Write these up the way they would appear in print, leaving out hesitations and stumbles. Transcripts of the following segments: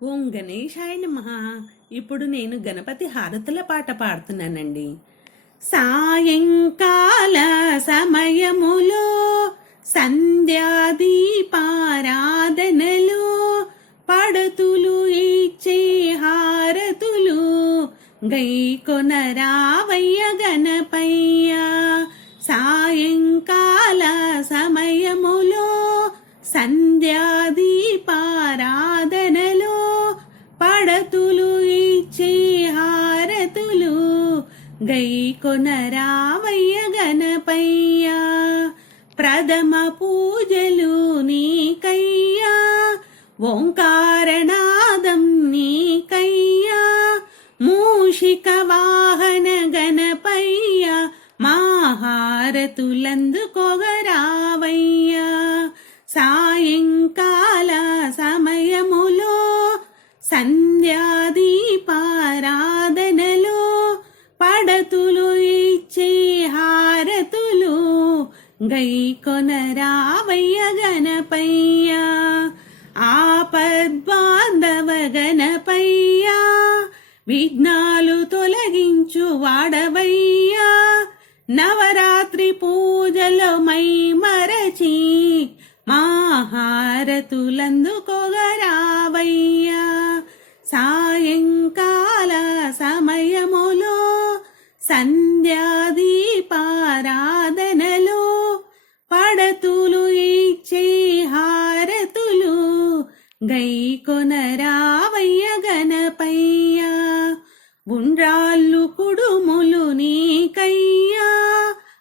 ఓం గణేశాయ నమః. ఇప్పుడు నేను గణపతి హారతుల పాట పాడుతున్నానండి. సాయంకాల సమయములో సంధ్యాదీపారాధనలో పడతులు ఇచ్చే హారతులు గైకొనరావయ్య గణపయ్య. సాయంకాల సమయములో సంధ్యాదీపారాధనలో పడతులు ఇచ్చే హారతులు గైకొనరావయ్య గణపయ్య. ప్రథమ పూజలు నీకయ్యా, ఓంకారనాదం నీకయ్యా, మూషిక వాహన గణపయ్య మా హారతులందుకొగరావయ్యా. సాయంకాల సమయములో సంధ్యాదీపారాధనలో పడతులు ఇచ్చే హారతులు గైకొనరావయ్య గణపయ్య. ఆపద్బాంధవ గణపయ్య, విఘ్నాలు తొలగించు వాడవయ్యా. నవరాత్రి పూజలో మై మరచి మా హారతులందుకొగరావయ్యా. సాయంకాల సమయములో సంధ్యాదీపారాధనలో పడతులు ఇచ్చే హారతులు గైకొనరావయ్య గణపయ్య. ఉండ్రాళ్ళు కుడుములు నీకయ్యా,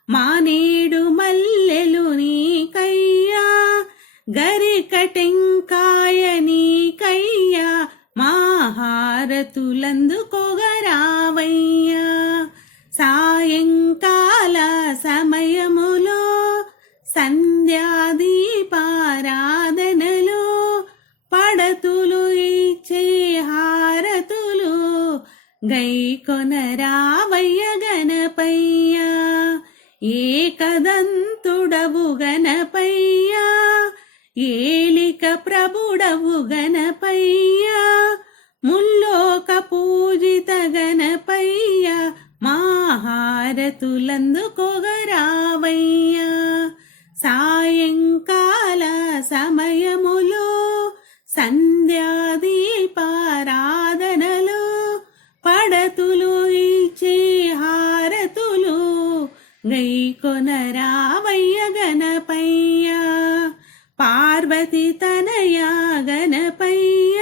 మానేడు మల్లెలు నీకయ్యా, గరికటెంకాయ నీకయ్యా మా హారతులందుకొగరావయ్యా. సాయంకాల సమయములో సంధ్యాదీపారాధనలో పడతులు ఇచ్చే హారతులు గైకొనరావయ్య గణపయ్య. ఏకదంతుడవు గణపయ్య, ఏలిక ప్రభుడవు గణపయ్య, ముల్లోక పూజిత గణపయ్య మా హారతులందుకొగరావయ్య. సాయంకాల సమయములో సంధ్యాదీపారాధనలో పడతులు ఇచ్చే హారతులు గైకొనరావయ్య గణపయ్య. పార్వతి తనయ గణపయ్య,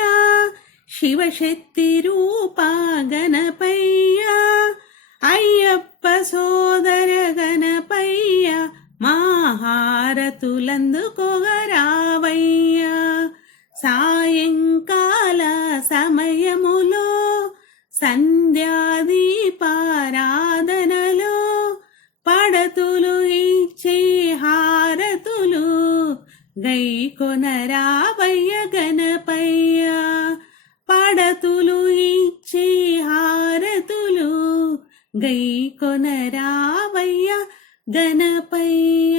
శివశక్తి రూప గణపయ్య, అయ్యప్ప సోదర గణపయ్య మా హారతులందుకొగరావయ్య. సాయంకాల సమయములో సంధ్యాదీపారాధనలో పడతులు ఇచ్చే హారతులు గైకొనరావయ్య గణపయ్య. పడతులు ఇచ్చే హారతులు గైకొనరావయ్య గణపయ్య.